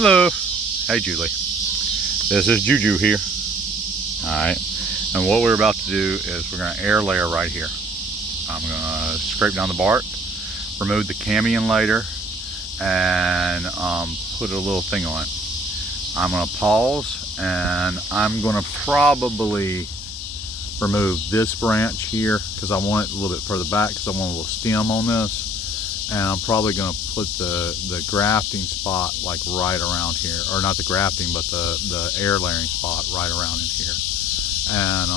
Hello. Hey, Julie. This is JuJu here. Alright. And what we're about to do is we're going to air layer right here. I'm going to scrape down the bark, remove the cambium later, and put a little thing on it. I'm going to pause, and I'm going to probably remove this branch here because I want it a little bit further back because I want a little stem on this. And I'm probably going to put the grafting spot like right around here, or not the grafting, but the air layering spot right around in here. And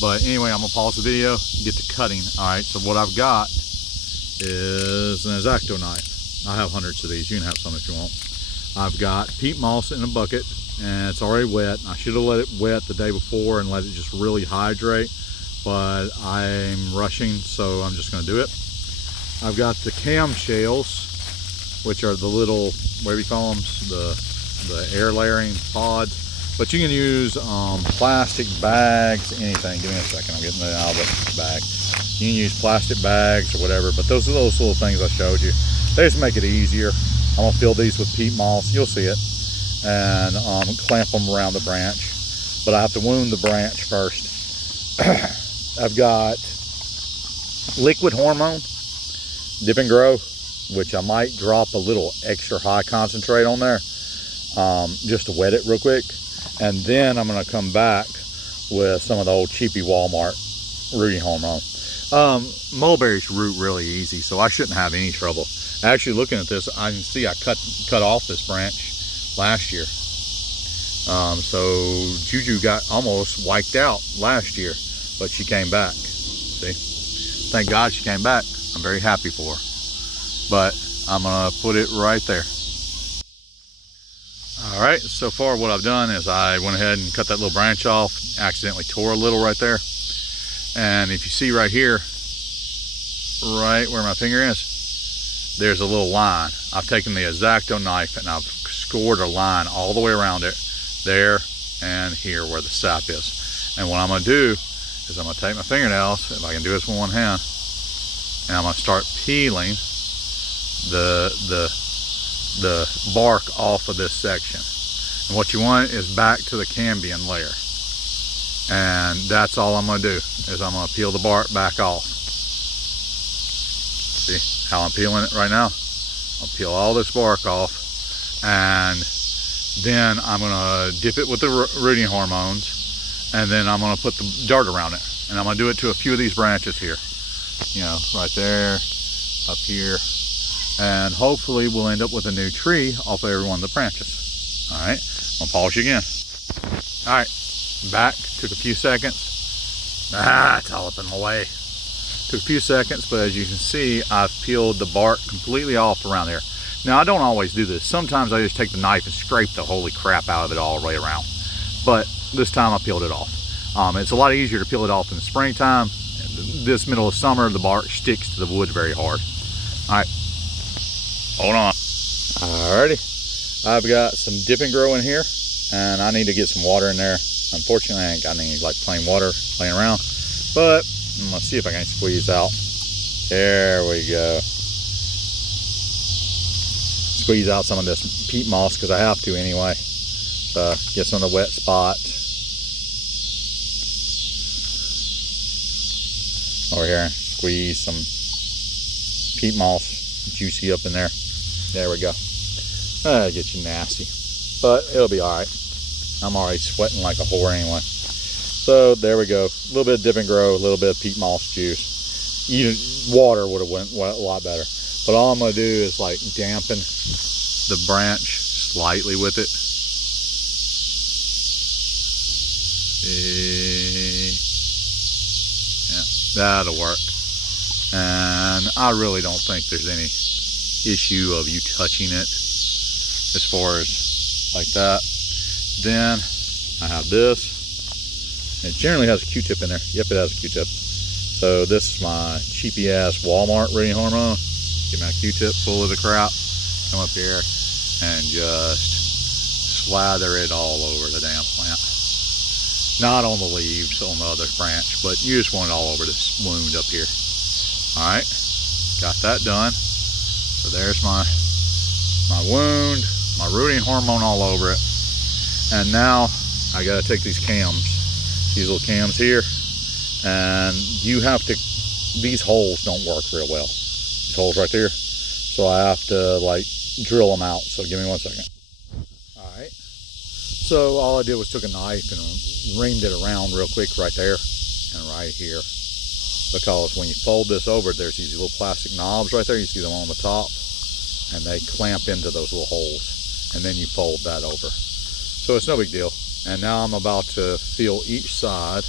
but anyway, I'm gonna pause the video, get to cutting. All right, so what I've got is an X-Acto knife. I have hundreds of these. You can have some if you want. I've got peat moss in a bucket, and it's already wet. I should have let it wet the day before and let it just really hydrate, but I'm rushing, so I'm just gonna do it. I've got the cam shells, which are the little, whatever you call them, the air layering pods. But you can use plastic bags, anything. Give me a second, I'm getting it out of the bag. You can use plastic bags or whatever, but those are those little things I showed you. They just make it easier. I'm gonna fill these with peat moss, you'll see it, and clamp them around the branch. But I have to wound the branch first. I've got liquid hormone, Dip and Grow, which I might drop a little extra high concentrate on there, just to wet it real quick. And then I'm gonna come back with some of the old cheapy Walmart rooting hormone. Mulberries root really easy, so I shouldn't have any trouble. Actually, looking at this, I can see I cut off this branch last year. So JuJu got almost wiped out last year, but she came back. See, thank God she came back. I'm very happy for her. But I'm gonna put it right there. All right, so far what I've done is I went ahead and cut that little branch off, accidentally tore a little right there. And if you see right here, right where my finger is, there's a little line. I've taken the X-Acto knife and I've scored a line all the way around it, there and here where the sap is. And what I'm gonna do is I'm gonna take my fingernails, if I can do this with one hand, and I'm gonna start peeling the bark off of this section. And what you want is back to the cambium layer. And that's all I'm gonna do, is I'm gonna peel the bark back off. See how I'm peeling it right now? I'll peel all this bark off, and then I'm gonna dip it with the rooting hormones, and then I'm gonna put the dirt around it. And I'm gonna do it to a few of these branches here. You know, right there, up here, and hopefully we'll end up with a new tree off of every one of the branches. All right, I'll pause you again. All right, back, took a few seconds. It's all up in my way. Took a few seconds, but as you can see, I've peeled the bark completely off around there. Now, I don't always do this. Sometimes I just take the knife and scrape the holy crap out of it all the way around. But this time I peeled it off. It's a lot easier to peel it off in the springtime. This middle of summer, the bark sticks to the wood very hard. All right, hold on. Alrighty, I've got some Dip and Grow in here, and I need to get some water in there. Unfortunately, I ain't got any like plain water laying around, but I'm gonna see if I can squeeze out. There we go. Squeeze out some of this peat moss because I have to anyway. So get some of the wet spots over here. Squeeze some peat moss juicy up in there. There we go. That'll get you nasty, but it'll be all right. I'm already sweating like a whore anyway. So there we go. A little bit of Dip and Grow, a little bit of peat moss juice. Even water would have went a lot better. But all I'm gonna do is like dampen the branch slightly with it. Yeah, that'll work. And I really don't think there's any issue of you touching it as far as like that. Then I have this. It generally has a Q-tip in there. Yep, it has a Q-tip. So this is my cheapy ass Walmart rooting hormone. Get my Q-tip full of the crap. Come up here and just slather it all over the damn plant. Not on the leaves, on the other branch, but you just want it all over this wound up here. All right, got that done. So there's my wound. my rooting hormone all over it. And now I gotta take these cams, these little cams here, and you have to, these holes don't work real well. These holes right there. So I have to like drill them out. So give me 1 second. All right. So all I did was took a knife and reamed it around real quick right there and right here. Because when you fold this over, there's these little plastic knobs right there. You see them on the top, and they clamp into those little holes, and then you fold that over. So it's no big deal. And now I'm about to fill each side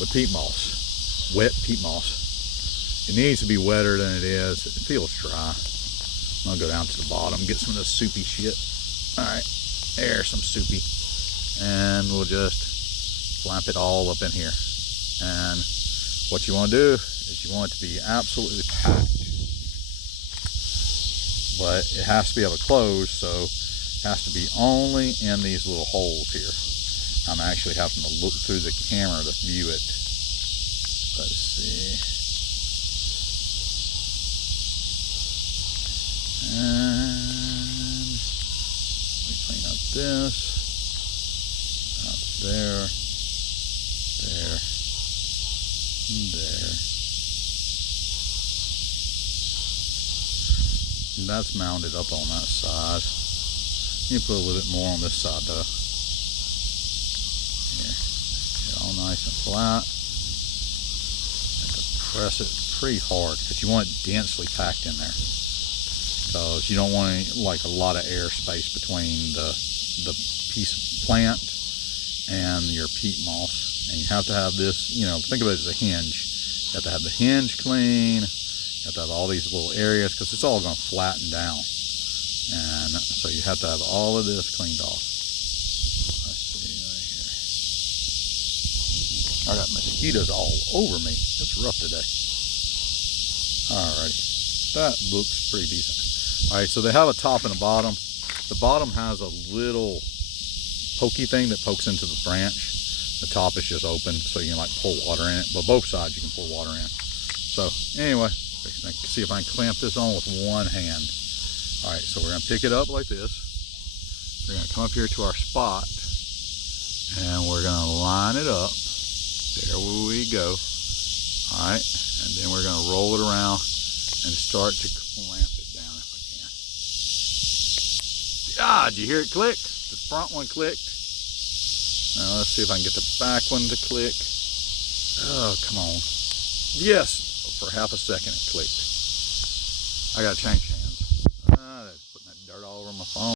with peat moss, wet peat moss. It needs to be wetter than it is. It feels dry. I'm gonna go down to the bottom, get some of this soupy shit. All right, there's some soupy. And we'll just clamp it all up in here. And what you want to do is you want it to be absolutely packed, but it has to be able to close, so it has to be only in these little holes here. I'm actually having to look through the camera to view it. Let's see. And we clean up this. That's there. There. There. And that's mounted up on that side. You put a little bit more on this side though. Here. Get it all nice and flat. Have to press it pretty hard because you want it densely packed in there. Because you don't want any, like a lot of air space between the piece of plant and your peat moss. And you have to have this, you know, think of it as a hinge. You have to have the hinge clean. You have to have all these little areas because it's all going to flatten down. And so you have to have all of this cleaned off. Let's see right here. I got mosquitoes all over me. It's rough today. Alright, that looks pretty decent. Alright, so they have a top and a bottom. The bottom has a little pokey thing that pokes into the branch. The top is just open, so you can like pour water in it. But both sides you can pour water in. So anyway, see if I can clamp this on with one hand. All right, so we're gonna pick it up like this. We're gonna come up here to our spot, and we're gonna line it up. There we go. All right, and then we're gonna roll it around and start to clamp it down if I can. Ah, did you hear it click? The front one clicked. Now let's see if I can get the back one to click. Oh, come on. Yes, for half a second it clicked. I gotta change hands. That's putting that dirt all over my phone.